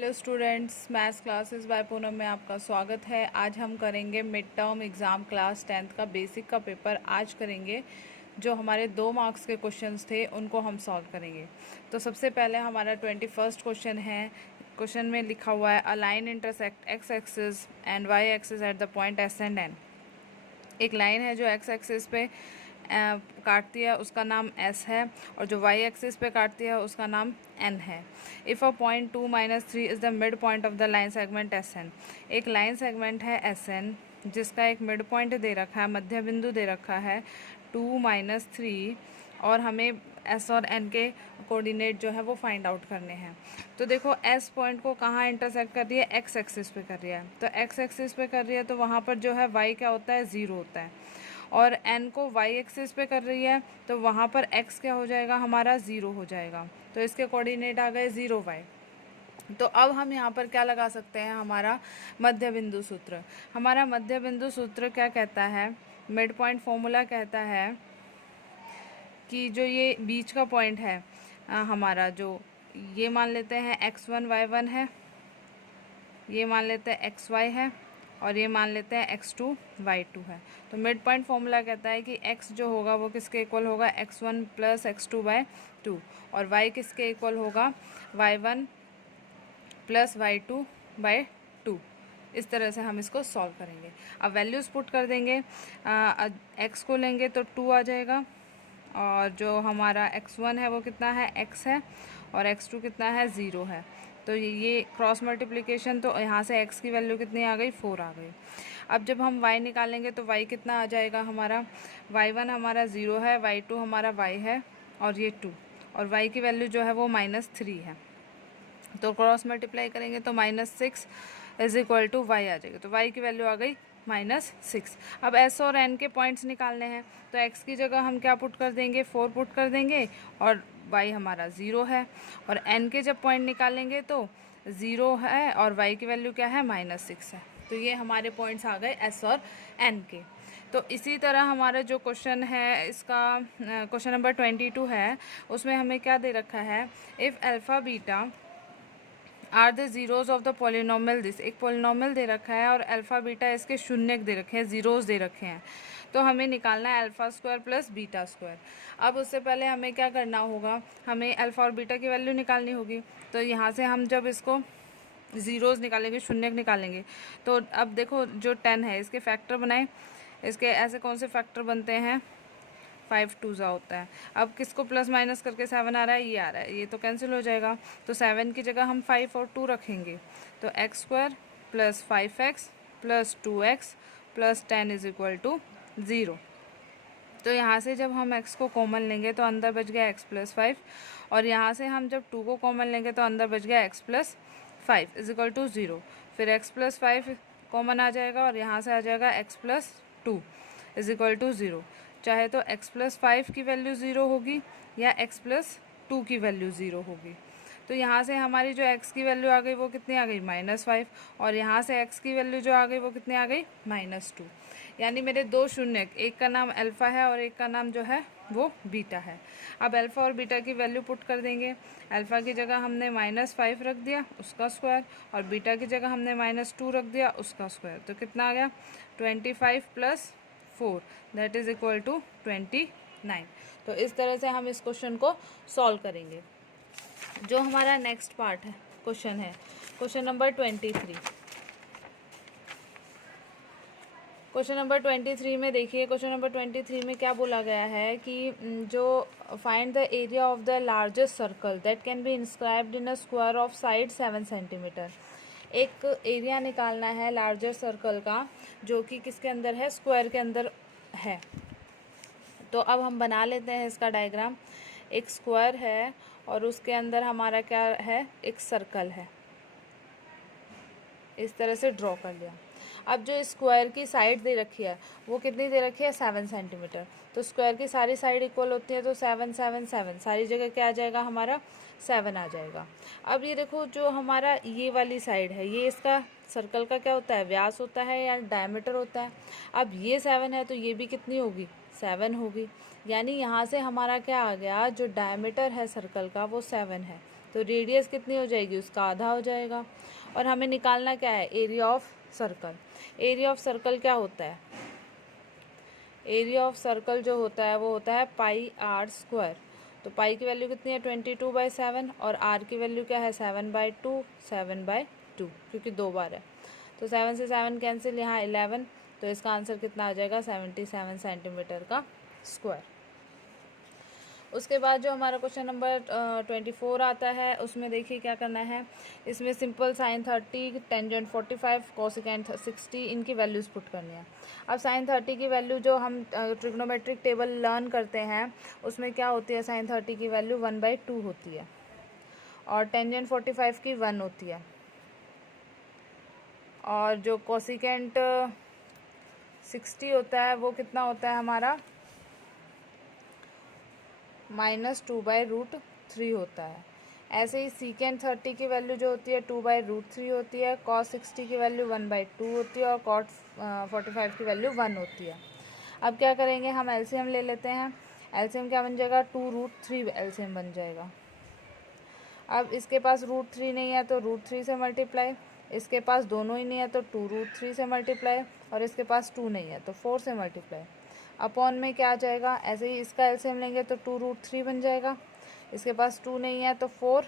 Hello students, maths classes bye Poonam में आपका स्वागत है। आज हम करेंगे mid term exam class 10th का बेसिक का पेपर। आज करेंगे जो हमारे 2 मार्क्स के क्वेश्चंस थे उनको हम सॉल्व करेंगे। तो सबसे पहले हमारा 21st क्वेश्चन है। क्वेश्चन में लिखा हुआ है a line intersect X axis and Y axis at the point S and N. एक लाइन है जो एक्स एक्सिस पे काटती है, उसका नाम s है, और जो y एक्सिस पे काटती है उसका नाम n है। If a point 2 - 3 is the mid point of the line segment SN। एक लाइन सेगमेंट है SN जिसका एक मिड पॉइंट दे रखा है, मध्य बिंदु दे रखा है 2 - 3, और हमें s और n के कोऑर्डिनेट जो है वो फाइंड आउट करने हैं। तो देखो s पॉइंट को कहाँ इंटरसेक्ट कर रही है, x एक्सिस पे कर रही है। तो x एक्सिस पे कर रही है तो वहाँ पर जो है y क्या होता है, 0 होता है, और n को y एक्सिस पे कर रही है तो वहाँ पर x क्या हो जाएगा, हमारा 0 हो जाएगा। तो इसके कोऑर्डिनेट आ गए 0 y। तो अब हम यहाँ पर क्या लगा सकते हैं, हमारा मध्य बिंदु सूत्र। हमारा मध्य बिंदु सूत्र क्या कहता है, मिड पॉइंट फॉर्मूला कहता है कि जो ये बीच का पॉइंट है हमारा, जो ये मान लेते हैं x1 y1 है, ये मान लेते हैं xy है, और ये मान लेते हैं x2 y2 है। तो मिड पॉइंट फॉर्मूला कहता है कि x जो होगा वो किसके इक्वल होगा, x1 + x2/2, और y किसके इक्वल होगा, y1 + y2/2। इस तरह से हम इसको सॉल्व करेंगे। अब वैल्यूज़ पुट कर देंगे। x को लेंगे तो 2 आ जाएगा, और जो हमारा x1 है वो कितना है, x है, और x2 कितना है, 0 है। तो ये क्रॉस मल्टीप्लिकेशन, तो यहाँ से x की वैल्यू कितनी आ गई, 4 आ गई। अब जब हम y निकालेंगे तो y कितना आ जाएगा हमारा, y1 हमारा 0 है, y2 हमारा y है, और ये 2, और y की वैल्यू जो है वो -3 है। तो क्रॉस मल्टीप्लाई करेंगे तो -6 = y आ जाएगा। तो y की वैल्यू आ गई -6। अब s और n के पॉइंट्स निकालने हैं, तो x की जगह हम क्या पुट कर देंगे, 4 पुट कर देंगे, और y हमारा 0 है, और n के जब पॉइंट निकालेंगे तो 0 है, और y की वैल्यू क्या है, -6 है। तो ये हमारे पॉइंट्स आ गए s और n के। तो इसी तरह हमारा जो क्वेश्चन है, इसका क्वेश्चन नंबर 22 है, उसमें हमें क्या दे रखा है, if alpha beta are the zeros of the polynomial this. एक पोलिनोमियल दे रखा है और अल्फ़ा बीटा इसके शून्यक दे रखे हैं, ज़ीरोज़ दे रखे हैं। तो हमें निकालना है alpha square plus beta square. अब उससे पहले हमें क्या करना होगा, हमें अल्फ़ा और बीटा की वैल्यू निकालनी होगी। तो यहाँ से हम जब इसको ज़ीरोज़ निकालेंगे, शून्यक निकालेंगे, तो अब देखो जो 10 है इसके फैक्टर बनाएं। इसके ऐसे कौन से फैक्टर बनते हैं, 5 2 होता है। अब किसको प्लस माइनस करके 7 आ रहा है, ये आ रहा है, ये तो कैंसिल हो जाएगा। तो 7 की जगह हम 5 और 2 रखेंगे, तो x² + 5x + 2x + 10 = 0। तो यहाँ से जब हम x को कॉमन लेंगे तो अंदर बच गया x + 5, और यहाँ से हम जब 2 को कॉमन लेंगे तो अंदर बच गया x + 5 = 0। फिर x + 5 कॉमन आ जाएगा, और यहाँ से आ जाएगा x + 2 = 0। चाहे तो x + 5 की वैल्यू 0 होगी या x + 2 की वैल्यू 0 होगी। तो यहाँ से हमारी जो x की वैल्यू आ गई वो कितनी आ गई, -5, और यहाँ से x की वैल्यू जो आ गई वो कितनी आ गई, -2। यानी मेरे 2 शून्यक, एक का नाम अल्फ़ा है और एक का नाम जो है वो बीटा है। अब अल्फ़ा और बीटा की वैल्यू पुट कर देंगे। अल्फ़ा की जगह हमने -5 रख दिया, उसका स्क्वायर, और बीटा की जगह हमने -2 रख दिया, उसका स्क्वायर। तो कितना आ गया, 25 + 4 दैट इज़ इक्वल टू 29। तो इस तरह से हम इस क्वेश्चन को सॉल्व करेंगे। जो हमारा नेक्स्ट पार्ट है, क्वेश्चन है क्वेश्चन नंबर 23। क्वेश्चन नंबर 23 में देखिए, क्वेश्चन नंबर 23 में क्या बोला गया है कि जो find the area of the largest circle that can be inscribed in a square of side 7 centimetre. एक एरिया निकालना है लार्जेस्ट सर्कल का, जो कि किसके अंदर है, स्क्वायर के अंदर है। तो अब हम बना लेते हैं इसका डायग्राम। एक स्क्वायर है और उसके अंदर हमारा क्या है, एक सर्कल है। इस तरह से ड्रॉ कर लिया। अब जो स्क्वायर की साइड दे रखी है वो कितनी दे रखी है, 7 सेंटीमीटर। तो स्क्वायर की सारी साइड इक्वल होती है, तो 7 7 7 सारी जगह क्या आ जाएगा, हमारा 7 आ जाएगा। अब ये देखो जो हमारा ये वाली साइड है, ये इसका सर्कल का क्या होता है, व्यास होता है या डायमीटर होता है। अब ये 7 है तो ये भी कितनी होगी, 7 होगी। यानी यहाँ से हमारा क्या आ गया, जो डायमीटर है सर्कल का वो 7 है। तो रेडियस कितनी हो जाएगी, उसका आधा हो जाएगा। और हमें निकालना क्या है, area of circle. Area of circle क्या होता है, एरिया ऑफ सर्कल जो होता है वो होता है पाई आर स्क्वायर। तो पाई की वैल्यू कितनी है 22/7 और आर की वैल्यू क्या है 7/2, 7/2 क्योंकि 2 बार है। तो 7 से 7 कैंसिल, यहाँ 11, तो इसका आंसर कितना आ जाएगा 77 सेंटीमीटर का स्क्वायर। उसके बाद जो हमारा क्वेश्चन नंबर 24 आता है, उसमें देखिए क्या करना है। इसमें सिंपल साइन 30, टेंजेंट 45, कोसिकेंट 60 इनकी वैल्यूज़ पुट करनी है। अब साइन 30 की वैल्यू जो हम ट्रिग्नोमेट्रिक टेबल लर्न करते हैं उसमें क्या होती है, साइन 30 की वैल्यू 1/2 होती है और टेंजेंट 45 की 1 होती है। और जो कोसिकेंट 60 होता है वो कितना होता है हमारा -2/√3 होता है। ऐसे ही सीकेंट 30 की वैल्यू जो होती है 2/√3 होती है, कॉस 60 की वैल्यू 1/2 होती है और कॉट 45 की वैल्यू 1 होती है। अब क्या करेंगे, हम एलसीएम ले लेते हैं। एलसीएम क्या बन जाएगा, 2√3 एलसीएम बन जाएगा। अब इसके पास √3 नहीं है तो √3 से मल्टीप्लाई, इसके पास दोनों ही नहीं है तो 2√3 से मल्टीप्लाई, और इसके पास 2 नहीं है तो 4 से मल्टीप्लाई। अपॉन में क्या आ जाएगा, ऐसे ही इसका एलसीएम लेंगे तो 2√3 बन जाएगा। इसके पास 2 नहीं है तो 4,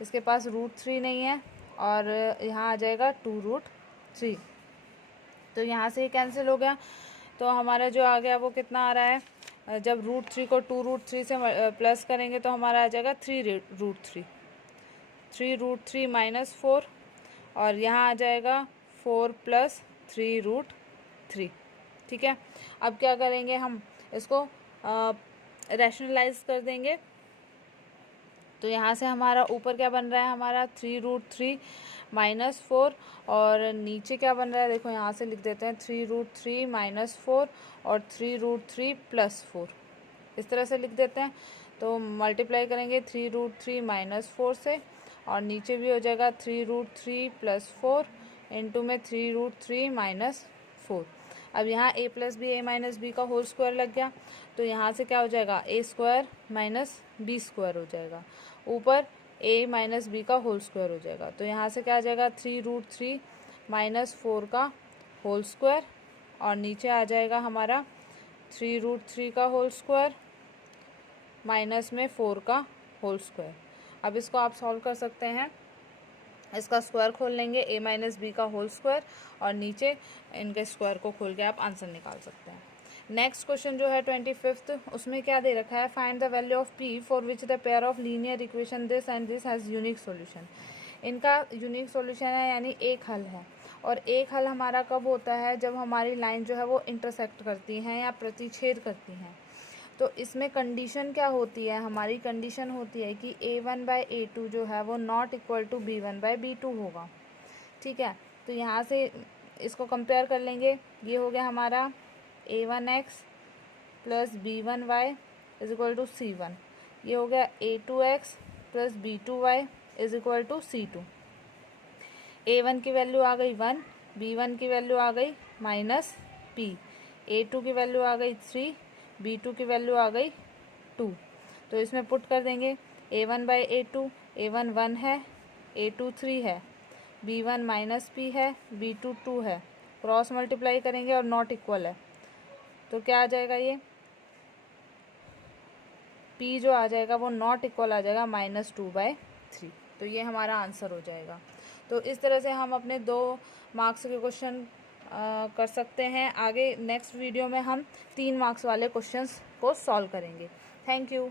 इसके पास √3 नहीं है और यहाँ आ जाएगा 2√3। तो यहाँ से ही कैंसिल हो गया। तो हमारा जो आ गया वो कितना आ रहा है, जब √3 को 2√3 से प्लस करेंगे तो हमारा आ जाएगा 3√3, 3√3 - 4 और यहाँ आ जाएगा 4 + 3√3। ठीक है। अब क्या करेंगे, हम इसको रैशनलाइज कर देंगे। तो यहाँ से हमारा ऊपर क्या बन रहा है, हमारा 3√3 - 4 और नीचे क्या बन रहा है, देखो यहाँ से लिख देते हैं 3√3 - 4 और 3√3 + 4, इस तरह से लिख देते हैं। तो मल्टीप्लाई करेंगे 3√3 - 4 से और नीचे भी हो जाएगा 3√3 + 4 इंटू में 3√3 - 4। अब यहाँ a + b a - b का होल स्क्वायर लग गया, तो यहाँ से क्या हो जाएगा a² - b² हो जाएगा, ऊपर a - b का होल स्क्वायर हो जाएगा। तो यहाँ से क्या आ जाएगा 3√3 - 4 का होल स्क्वायर और नीचे आ जाएगा हमारा 3√3 का होल स्क्वायर माइनस में 4 का होल स्क्वायर। अब इसको आप सॉल्व कर सकते हैं, इसका स्क्वायर खोल लेंगे a - b का होल स्क्वायर और नीचे इनके स्क्वायर को खोल के आप आंसर निकाल सकते हैं। नेक्स्ट क्वेश्चन जो है 25th, उसमें क्या दे रखा है, find the value of p for which the pair of linear equation this and this has unique solution. इनका यूनिक सॉल्यूशन है यानी एक हल है, और एक हल हमारा कब होता है, जब हमारी लाइन जो है वो इंटरसेक्ट करती हैं या प्रतिच्छेद करती हैं। तो इसमें कंडीशन क्या होती है, हमारी कंडीशन होती है कि a1/a2 जो है वो नॉट इक्वल टू b1/b2 होगा। ठीक है। तो यहाँ से इसको कंपेयर कर लेंगे, ये हो गया हमारा a1x + b1y = c1, ये हो गया a2x + b2y = c2। a1 की वैल्यू आ गई 1, b1 की वैल्यू आ गई -p, a2 की वैल्यू आ गई 3, b2 की वैल्यू आ गई 2। तो इसमें पुट कर देंगे a1/a2, a1 1 है, a2 3 है, b1 -p है, b2 2 है, क्रॉस मल्टीप्लाई करेंगे और नॉट इक्वल है, तो क्या आ जाएगा, ये p जो आ जाएगा वो नॉट इक्वल आ जाएगा -2/3। तो ये हमारा आंसर हो जाएगा। तो इस तरह से हम अपने 2 मार्क्स के क्वेश्चन कर सकते हैं। आगे नेक्स्ट वीडियो में हम 3 मार्क्स वाले क्वेश्चंस को सॉल्व करेंगे। Thank you.